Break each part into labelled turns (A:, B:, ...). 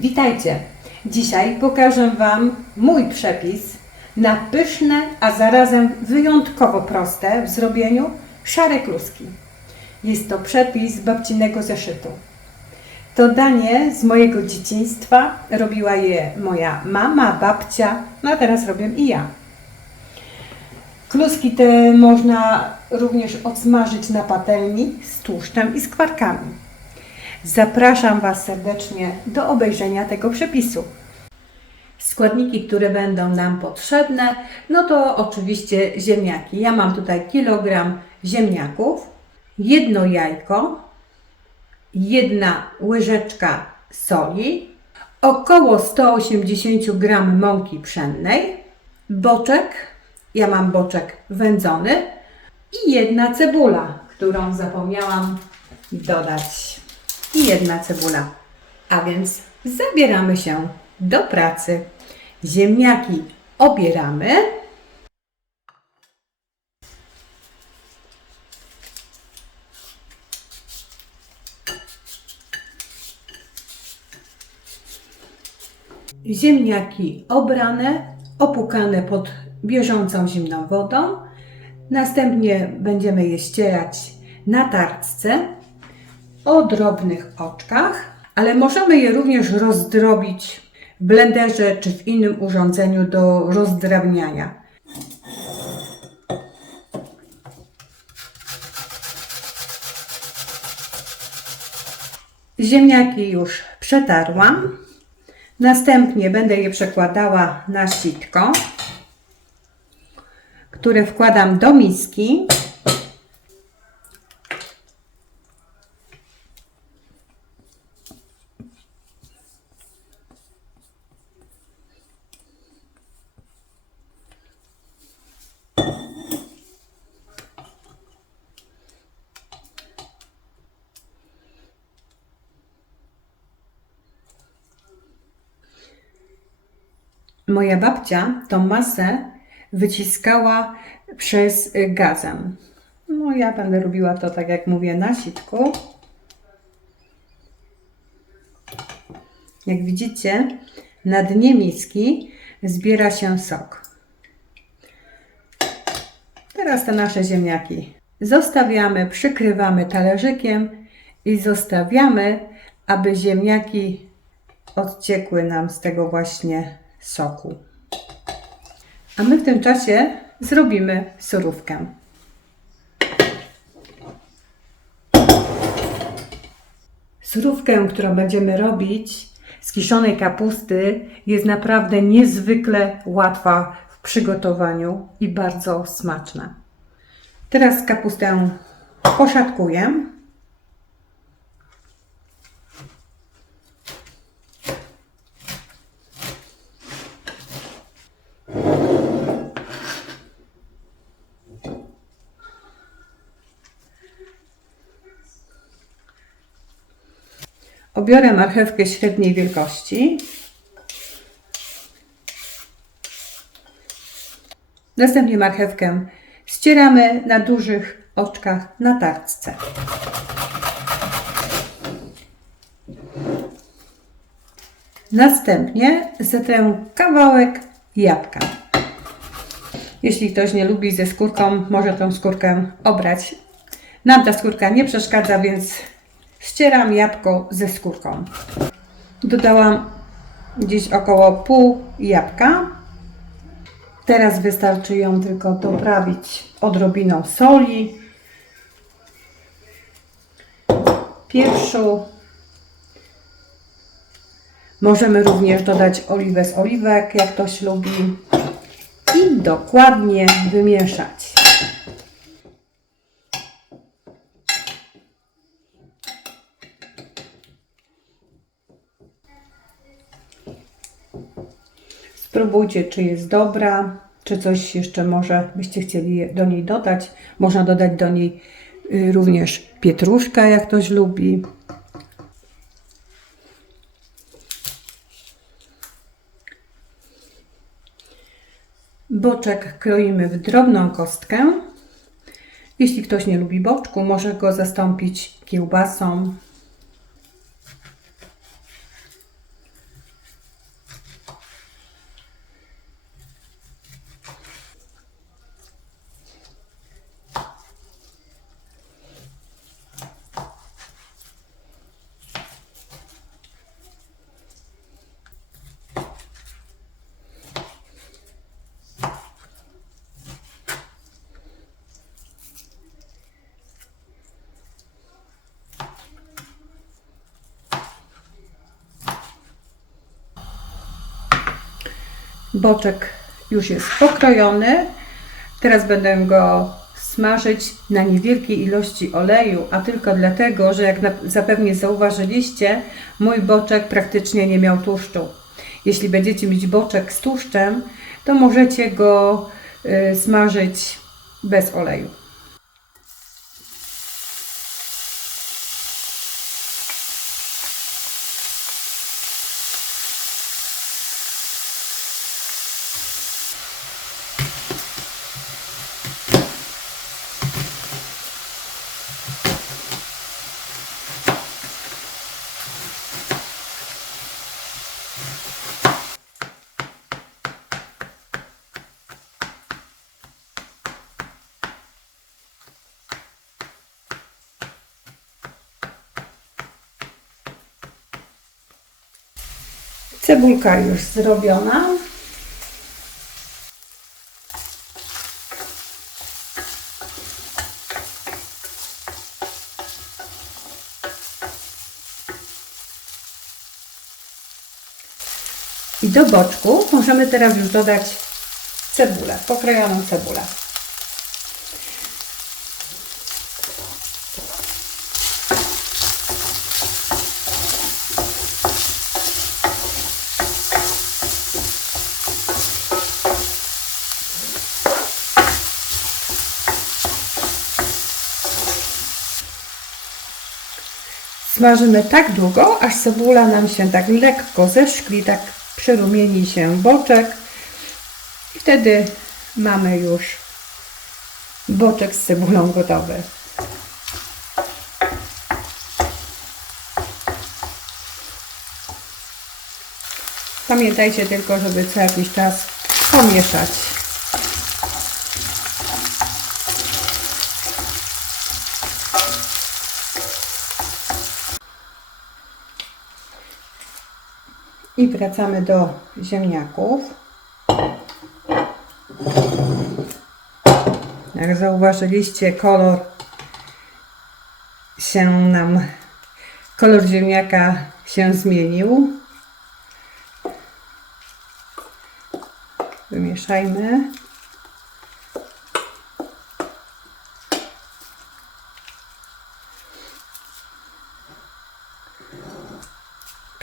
A: Witajcie! Dzisiaj pokażę Wam mój przepis na pyszne, a zarazem wyjątkowo proste w zrobieniu szare kluski. Jest to przepis babcinego zeszytu. To danie z mojego dzieciństwa. Robiła je moja mama, babcia, no a teraz robię i ja. Kluski te można również odsmażyć na patelni z tłuszczem i skwarkami. Zapraszam Was serdecznie do obejrzenia tego przepisu. Składniki, które będą nam potrzebne, no to oczywiście ziemniaki. Ja mam tutaj kilogram ziemniaków, jedno jajko, jedna łyżeczka soli, około 180 g mąki pszennej, boczek, ja mam boczek wędzony i jedna cebula, którą zapomniałam dodać. I jedna cebula. A więc zabieramy się do pracy. Ziemniaki obieramy. Ziemniaki obrane, opłukane pod bieżącą zimną wodą. Następnie będziemy je ścierać na tarczce o drobnych oczkach, ale możemy je również rozdrobić w blenderze czy w innym urządzeniu do rozdrabniania. Ziemniaki już przetarłam. Następnie będę je przekładała na sitko, które wkładam do miski. Moja babcia tą masę wyciskała przez gazem. No ja będę robiła to tak jak mówię na sitku. Jak widzicie, na dnie miski zbiera się sok. Teraz te nasze ziemniaki zostawiamy, przykrywamy talerzykiem i zostawiamy, aby ziemniaki odciekły nam z tego właśnie soku. A my w tym czasie zrobimy surówkę. Surówkę, którą będziemy robić z kiszonej kapusty, jest naprawdę niezwykle łatwa w przygotowaniu i bardzo smaczna. Teraz kapustę poszatkuję. Obiorę marchewkę średniej wielkości. Następnie marchewkę ścieramy na dużych oczkach na tarczce. Następnie zetrę kawałek jabłka. Jeśli ktoś nie lubi ze skórką, może tą skórkę obrać. Nam ta skórka nie przeszkadza, więc ścieram jabłko ze skórką. Dodałam gdzieś około pół jabłka. Teraz wystarczy ją tylko doprawić odrobiną soli, pieprzu. Możemy również dodać oliwę z oliwek, jak ktoś lubi. I dokładnie wymieszać. Spróbujcie, czy jest dobra, czy coś jeszcze może byście chcieli do niej dodać. Można dodać do niej y, również pietruszka, jak ktoś lubi. Boczek kroimy w drobną kostkę. Jeśli ktoś nie lubi boczku, może go zastąpić kiełbasą Boczek już jest pokrojony. Teraz będę go smażyć na niewielkiej ilości oleju, a tylko dlatego, że jak zapewne zauważyliście, mój boczek praktycznie nie miał tłuszczu. Jeśli będziecie mieć boczek z tłuszczem, to możecie go y, smażyć bez oleju. Cebulka już zrobiona. I do boczku możemy teraz już dodać cebulę, pokrojoną cebulę. Smażymy tak długo, aż cebula nam się tak lekko zeszkli, tak przerumieni się boczek. I wtedy mamy już boczek z cebulą gotowy. Pamiętajcie tylko, żeby co jakiś czas pomieszać. I wracamy do ziemniaków. Jak zauważyliście, kolor się nam, kolor ziemniaka się zmienił. Wymieszajmy.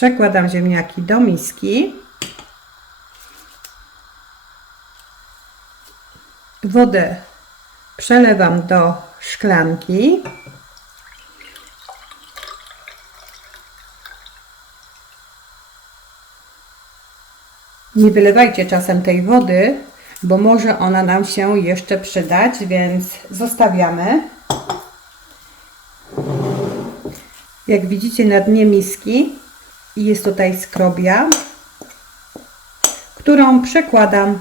A: Przekładam ziemniaki do miski. Wodę przelewam do szklanki. Nie wylewajcie czasem tej wody, bo może ona nam się jeszcze przydać, więc zostawiamy. Jak widzicie na dnie miski jest tutaj skrobia, którą przekładam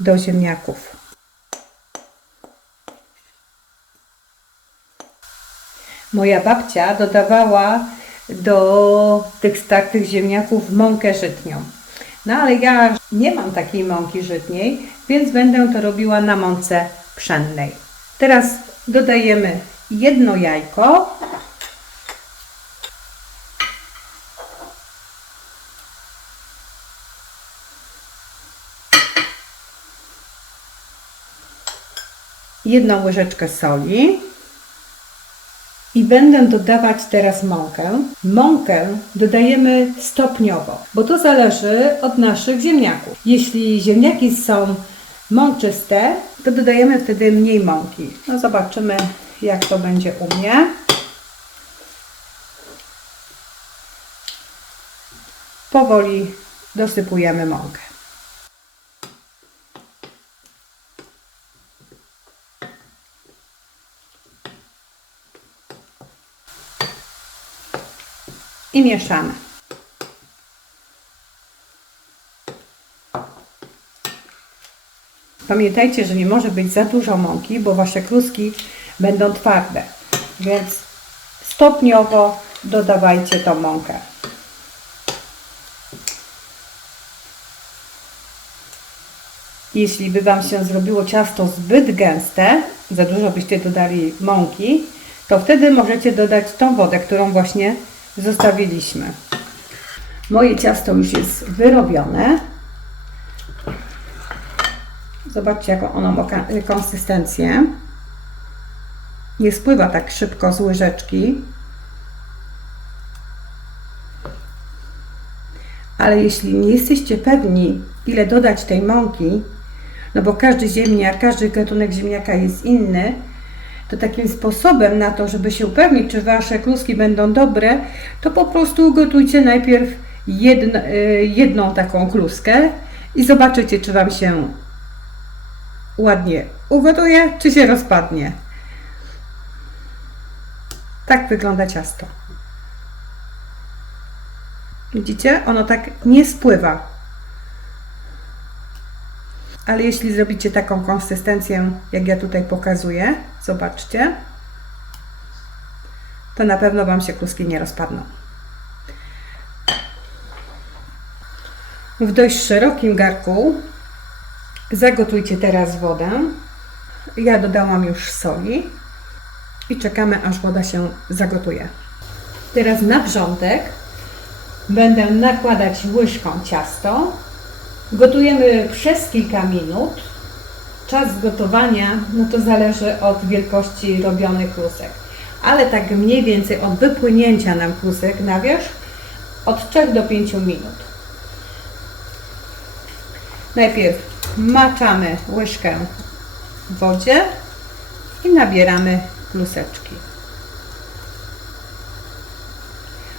A: do ziemniaków. Moja babcia dodawała do tych startych ziemniaków mąkę żytnią. No ale ja nie mam takiej mąki żytniej, więc będę to robiła na mące pszennej. Teraz dodajemy jedno jajko. Jedną łyżeczkę soli i będę dodawać teraz mąkę. Mąkę dodajemy stopniowo, bo to zależy od naszych ziemniaków. Jeśli ziemniaki są mączyste, to dodajemy wtedy mniej mąki. No zobaczymy jak to będzie u mnie. Powoli dosypujemy mąkę. I mieszamy. Pamiętajcie, że nie może być za dużo mąki, bo Wasze kluski będą twarde, więc stopniowo dodawajcie tą mąkę. Jeśli by Wam się zrobiło ciasto zbyt gęste, za dużo byście dodali mąki, to wtedy możecie dodać tą wodę, którą właśnie zostawiliśmy. Moje ciasto już jest wyrobione. Zobaczcie, jaką ona ma konsystencję. Nie spływa tak szybko z łyżeczki. Ale jeśli nie jesteście pewni, ile dodać tej mąki, no bo każdy ziemniak, każdy gatunek ziemniaka jest inny, to takim sposobem na to, żeby się upewnić, czy Wasze kluski będą dobre, to po prostu ugotujcie najpierw jedno, y, jedną taką kluskę i zobaczycie, czy Wam się ładnie ugotuje, czy się rozpadnie. Tak wygląda ciasto. Widzicie? Ono tak nie spływa. Ale jeśli zrobicie taką konsystencję, jak ja tutaj pokazuję, zobaczcie, to na pewno Wam się kluski nie rozpadną. W dość szerokim garku zagotujcie teraz wodę. Ja dodałam już soli i czekamy, aż woda się zagotuje. Teraz na wrzątek będę nakładać łyżką ciasto. Gotujemy przez kilka minut. Czas gotowania no to zależy od wielkości robionych klusek, ale tak mniej więcej od wypłynięcia nam klusek na wierzch od 3 do 5 minut. Najpierw maczamy łyżkę w wodzie i nabieramy kluseczki.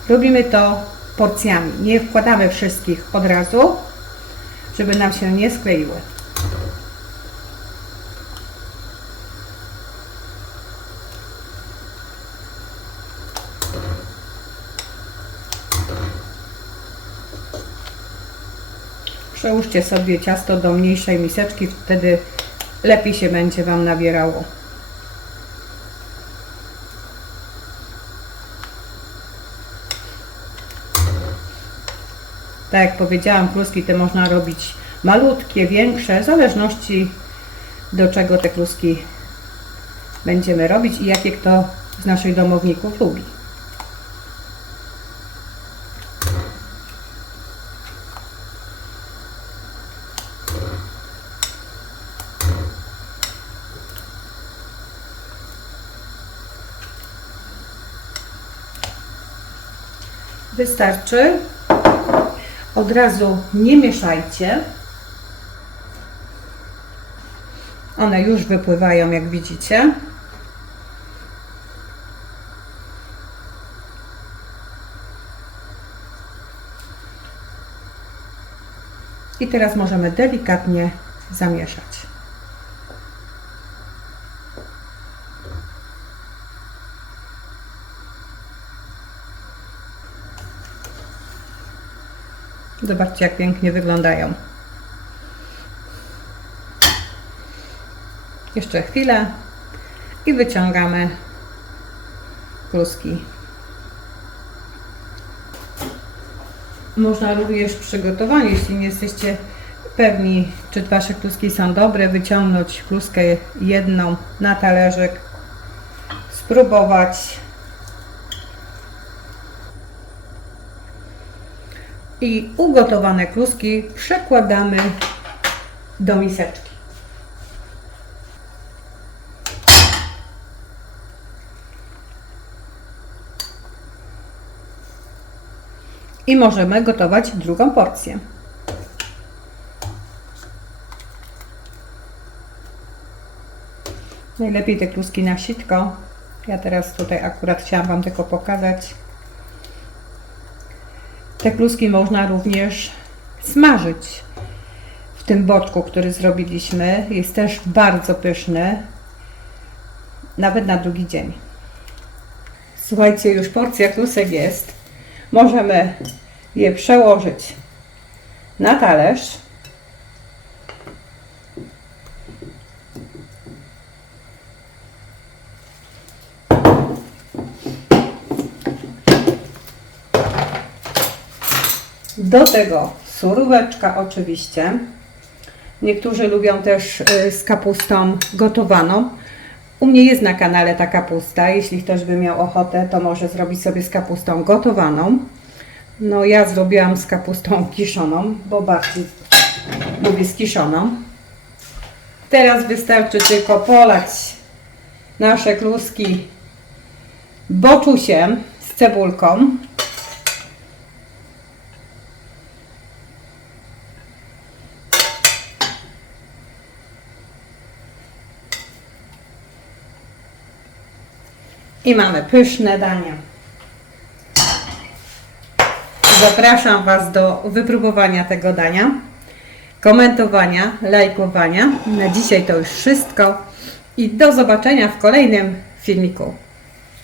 A: Robimy to porcjami. Nie wkładamy wszystkich od razu, żeby nam się nie skleiły. Przełóżcie sobie ciasto do mniejszej miseczki, wtedy lepiej się będzie Wam nabierało. Tak jak powiedziałam, kluski te można robić malutkie, większe, w zależności do czego te kluski będziemy robić i jakie kto z naszych domowników lubi. Wystarczy. Od razu nie mieszajcie. One już wypływają, jak widzicie. I teraz możemy delikatnie zamieszać. Zobaczcie, jak pięknie wyglądają. Jeszcze chwilę i wyciągamy kluski. Można również przygotowanie, jeśli nie jesteście pewni, czy Wasze kluski są dobre, wyciągnąć kluskę jedną na talerzyk, spróbować i ugotowane kluski przekładamy do miseczki. I możemy gotować drugą porcję. Najlepiej te kluski na sitko. Ja teraz tutaj akurat chciałam Wam tylko pokazać. Te kluski można również smażyć w tym boczku, który zrobiliśmy. Jest też bardzo pyszny, nawet na drugi dzień. Słuchajcie, już porcja klusek jest. Możemy je przełożyć na talerz. Do tego suróweczka oczywiście. Niektórzy lubią też y, z kapustą gotowaną. U mnie jest na kanale ta kapusta. Jeśli ktoś by miał ochotę, to może zrobić sobie z kapustą gotowaną. No ja zrobiłam z kapustą kiszoną, bo bardziej lubię z kiszoną. Teraz wystarczy tylko polać nasze kluski boczusiem z cebulką. I mamy pyszne danie. Zapraszam Was do wypróbowania tego dania, komentowania, lajkowania. Na dzisiaj to już wszystko i do zobaczenia w kolejnym filmiku.